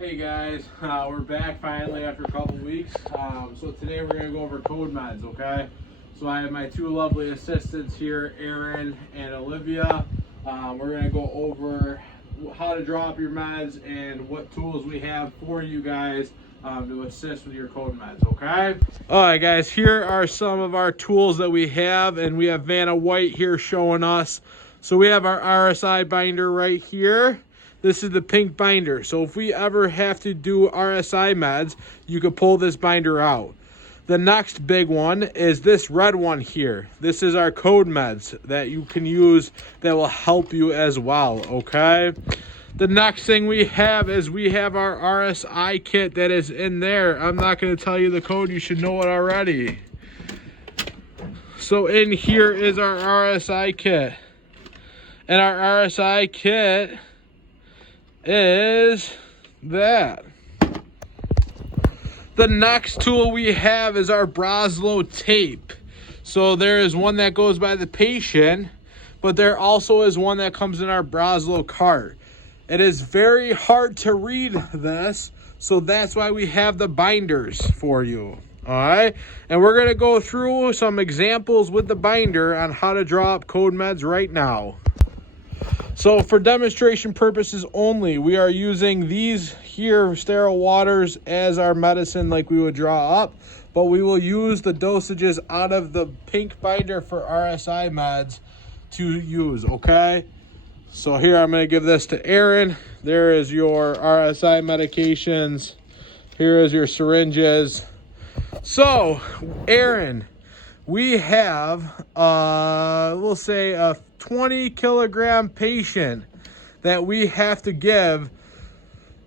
Hey guys, we're back finally after a couple weeks. So today we're going to go over code meds, okay? So I have my two lovely assistants here, Erin and Olivia. We're going to go over how to draw up your meds and what tools we have for you guys to assist with your code meds, okay? Alright guys, here are some of our tools that we have, and we have Vanna White here showing us. So we have our RSI binder right here. This is the pink binder. So if we ever have to do RSI meds, you can pull this binder out. The next big one is this red one here. This is our code meds that you can use that will help you as well, okay? The next thing we have is we have our Rsi Kit that is in there. I'm not going to tell you the code. You should know it already. So in here is our Rsi Kit. And our Rsi Kit is that. The next tool we have is our Braslo tape. So there is one that goes by the patient, but there also is one that comes in our Braslo cart. It is very hard to read this, so that's why we have the binders for you. All right, and we're going to go through some examples with the binder on how to draw up code meds right now. So for demonstration purposes only, we are using these here sterile waters as our medicine like we would draw up, but we will use the dosages out of the pink binder for RSI meds to use, okay? So here I'm going to give this to Erin. There is your RSI medications. Here is your syringes. So, Erin, we have, we'll say a 20 kilogram patient that we have to give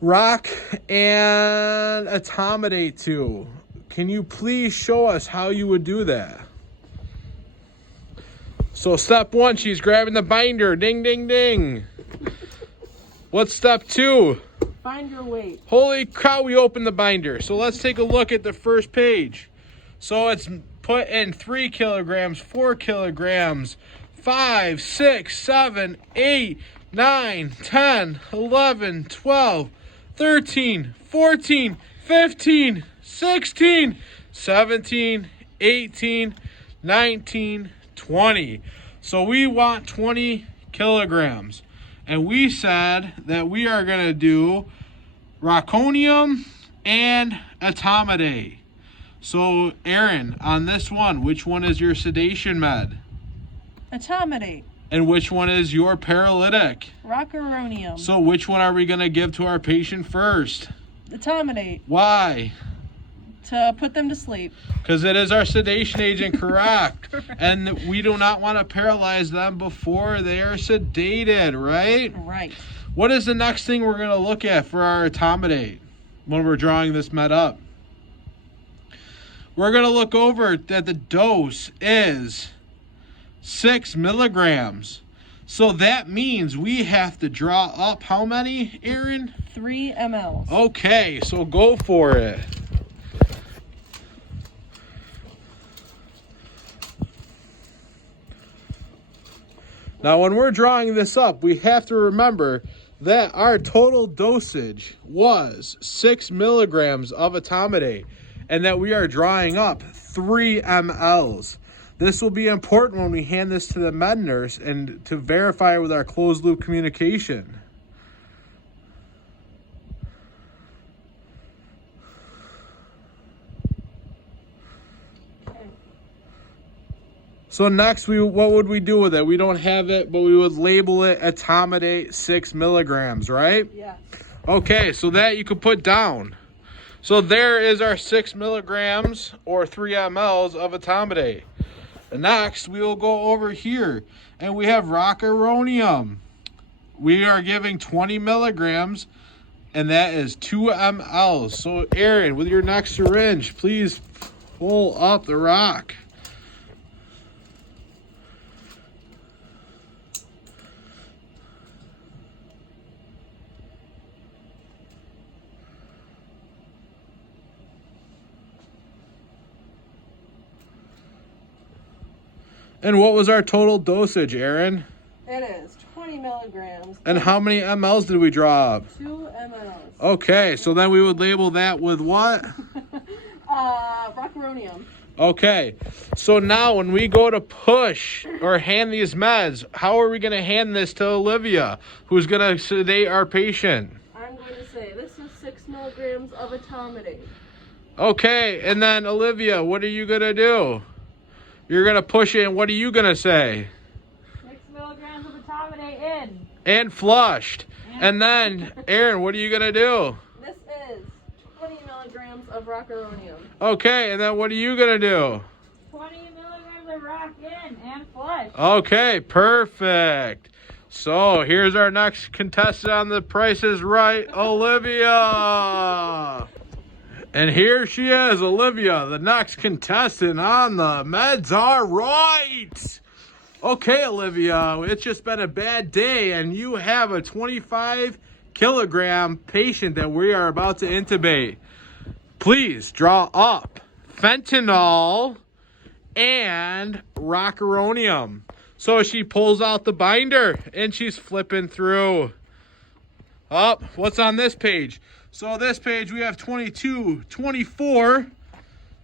rock and etomidate to. Can you please show us how you would do that? So step one, she's grabbing the binder. Ding, ding, ding. What's step two? Find your weight. Holy cow, we opened the binder. So let's take a look at the first page. So it's put in 3 kilograms, 4 kilograms, 5, 6, 7, 8, 9, 10, 11, 12, 13, 14, 15, 16, 17, 18, 19, 20. So we want 20 kilograms. And we said that we are going to do roconium and etomidate. So, Erin, on this one, which one is your sedation med? Etomidate. And which one is your paralytic? Rocuronium. So which one are we going to give to our patient first? Etomidate. Why? To put them to sleep. Because it is our sedation agent, correct? And we do not want to paralyze them before they are sedated, right? Right. What is the next thing we're going to look at for our etomidate when we're drawing this med up? We're going to look over that the dose is 6 milligrams. So that means we have to draw up how many, Erin? 3 mLs. Okay, so go for it. Now, when we're drawing this up, we have to remember that our total dosage was 6 milligrams of etomidate, and that we are drawing up 3 mLs. This will be important when we hand this to the med nurse and to verify with our closed loop communication. So next, what would we do with it? We don't have it, but we would label it etomidate 6 milligrams, right? Yeah. Okay, so that you could put down. So there is our 6 milligrams or 3 mLs of etomidate. Next, we will go over here, and we have rocuronium. We are giving 20 milligrams, and that is 2 mLs. So Erin, with your next syringe, please pull up the rock. And what was our total dosage, Erin? It is 20 milligrams. And how many mLs did we draw up? 2 mLs. Okay, so then we would label that with what? Rocuronium. Okay, so now when we go to push or hand these meds, how are we going to hand this to Olivia, who's going to sedate our patient? I'm going to say this is 6 milligrams of etomidate. Okay, and then Olivia, what are you going to do? You're going to push it, and what are you going to say? 6 milligrams of etomidate in. And flushed. And then, Aaron, what are you going to do? This is 20 milligrams of rocuronium. Okay, and then what are you going to do? 20 milligrams of rock in and flush. Okay, perfect. So here's our next contestant on The Price is Right, Olivia. And here she is, Olivia, the next contestant on The Meds Are Right. Okay, Olivia, it's just been a bad day, and you have a 25-kilogram patient that we are about to intubate. Please draw up fentanyl and rocuronium. So she pulls out the binder, and she's flipping through. Oh, what's on this page? So this page we have 22, 24,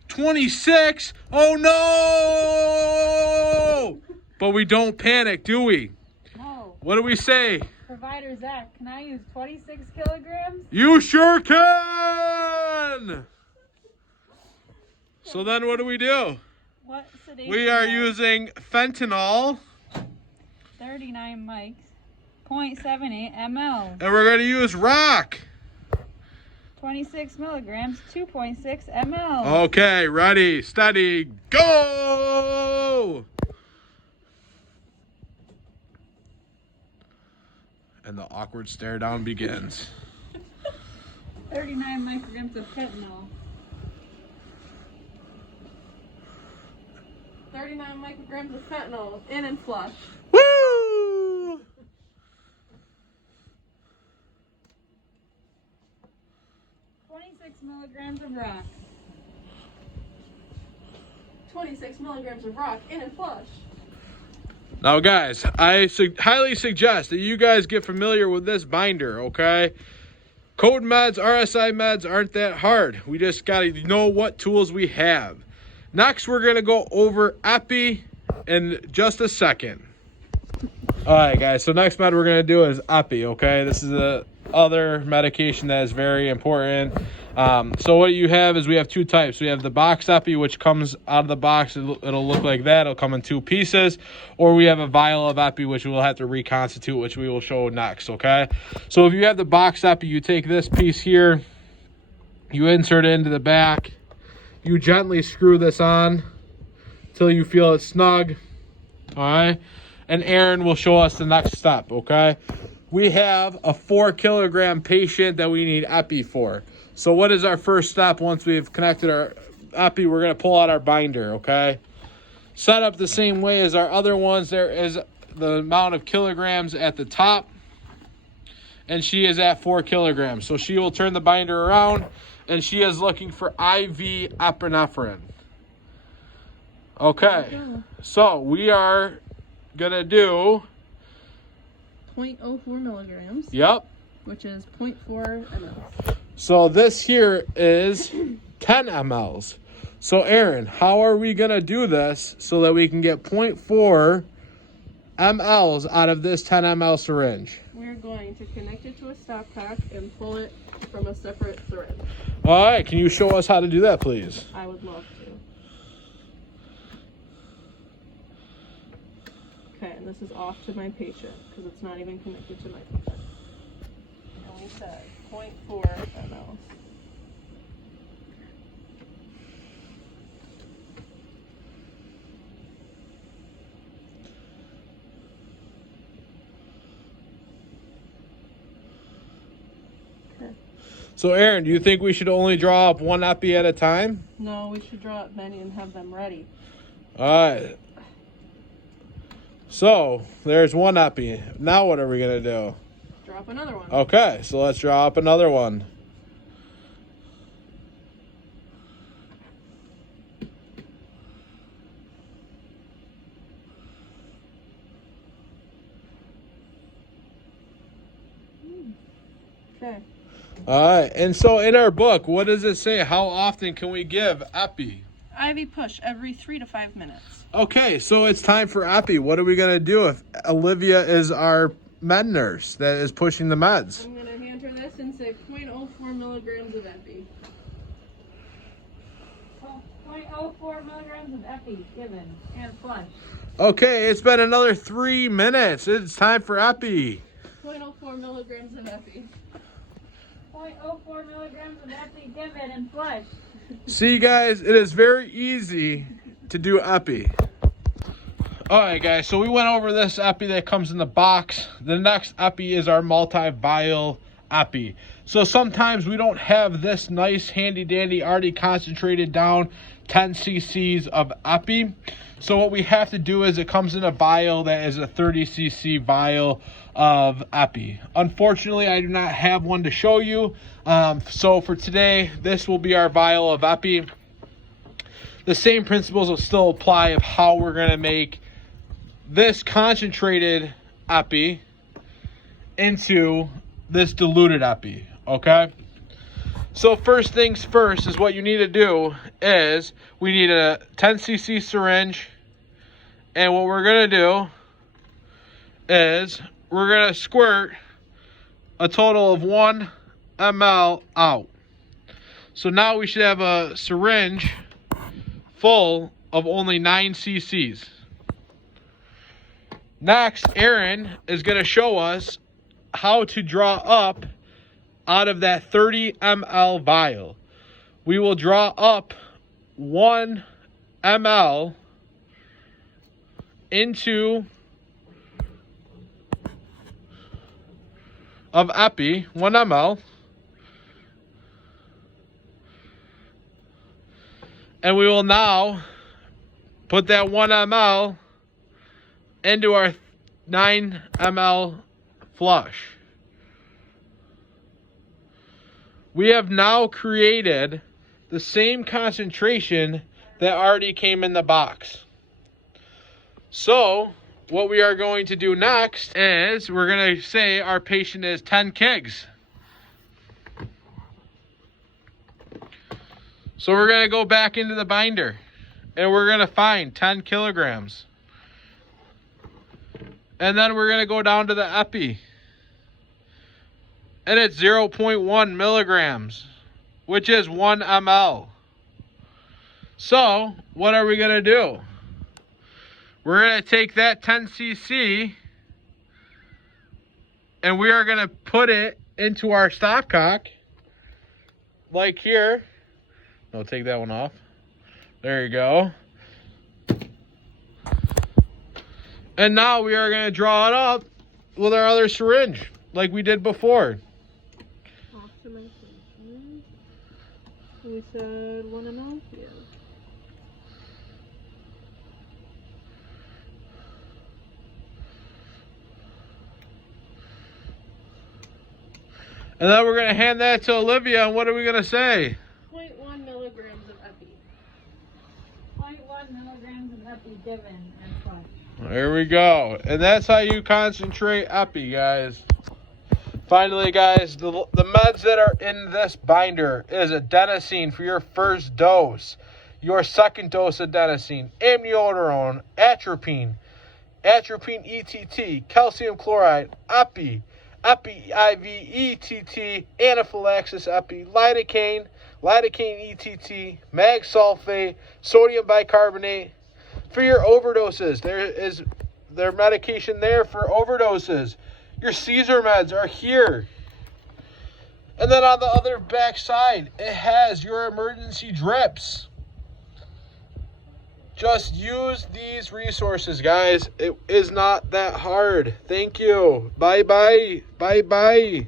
26. Oh no! But we don't panic, do we? No. What do we say? Provider Zach, can I use 26 kilograms? You sure can! So then what do we do? What sedation? We are dose? using fentanyl, 39 mics, 0.78 ml. and we're going to use rock. 26 milligrams, 2.6 ml. Okay, ready, steady, go! And the awkward stare down begins. 39 micrograms of fentanyl. 39 micrograms of fentanyl in and flush. Woo! 26 milligrams of rock. 26 milligrams of rock in and flush. Now, guys, I highly suggest that you guys get familiar with this binder, okay? Code meds, RSI meds aren't that hard. We just got to know what tools we have. Next, we're going to go over epi in just a second. All right, guys, so next med we're going to do is epi, okay? This is the other medication that is very important. So what you have is we have two types. We have the box epi, which comes out of the box. It'll look like that. It'll come in two pieces. Or we have a vial of epi, which we'll have to reconstitute, which we will show next, okay? So if you have the box epi, you take this piece here, you insert it into the back, you gently screw this on until you feel it snug, all right? And Aaron will show us the next step, okay? We have a 4-kilogram patient that we need epi for. So what is our first step once we've connected our epi? We're going to pull out our binder, okay? Set up the same way as our other ones. There is the amount of kilograms at the top, and she is at 4 kilograms. So she will turn the binder around, and she is looking for IV epinephrine. Okay, so we are going to do... 0.04 milligrams, Yep. which is 0.4 ml. So this here is 10 mLs. So Aaron, how are we going to do this so that we can get 0.4 mLs out of this 10 ml syringe? We're going to connect it to a stopcock and pull it from a separate syringe. All right, can you show us how to do that, please? I would love to. Okay, and this is off to my patient because it's not even connected to my patient. And we said 0.4 ml. So Aaron, do you think we should only draw up one epi at a time? No, we should draw up many and have them ready. All right. So there's one epi. Now what are we going to do? Draw up another one. Okay, so let's draw up another one. Okay. All right. And so in our book, what does it say? How often can we give epi? IV push every 3 to 5 minutes. Okay, so it's time for epi. What are we going to do if Olivia is our med nurse that is pushing the meds? I'm going to hand her this and say 0.04 milligrams of epi. 0.04 milligrams of epi given and flush. Okay, it's been another 3 minutes. It's time for epi. 0.04 milligrams of epi. 0.04 milligrams of epi given and flush. See, guys, it is very easy to do epi. All right, guys, so we went over this epi that comes in the box. The next epi is our multi-vial epi. So sometimes we don't have this nice handy-dandy already concentrated down 10 cc's of epi. So what we have to do is it comes in a vial that is a 30 cc vial of epi. Unfortunately, I do not have one to show you. So for today, this will be our vial of epi. The same principles will still apply of how we're going to make this concentrated epi into this diluted epi, okay? So first things first is what you need to do is we need a 10 cc syringe, and what we're going to do is we're going to squirt a total of 1 ml out. So now we should have a syringe full of only 9 cc's. Next, Aaron is going to show us how to draw up out of that 30 ml vial. We will draw up 1 ml into of epi, 1 ml. And we will now put that 1 ml into our 9 ml flush. We have now created the same concentration that already came in the box. So what we are going to do next is we're going to say our patient is 10 kgs. So we're going to go back into the binder and we're going to find 10 kilograms. And then we're going to go down to the epi. And it's 0.1 milligrams, which is 1 ml. So what are we going to do? We're going to take that 10 cc and we are going to put it into our stopcock, like here. No, take that one off. There you go. And now we are going to draw it up with our other syringe, like we did before. Optimization. We said 1 ml? Yeah. And then we're going to hand that to Olivia, and what are we going to say? 0.1 milligrams of epi. 0.1 milligrams of epi given and flush. There we go. And that's how you concentrate epi, guys. Finally, guys, the meds that are in this binder is adenosine for your first dose, your second dose adenosine, amiodarone, atropine, atropine ETT, calcium chloride, epi, epi IV ETT, anaphylaxis epi, lidocaine, lidocaine ETT, mag sulfate, sodium bicarbonate. For your overdoses, there is their medication there for overdoses. Your Caesar meds are here. And then on the other back side, it has your emergency drips. Just use these resources, guys. It is not that hard. Thank you. Bye-bye. Bye-bye.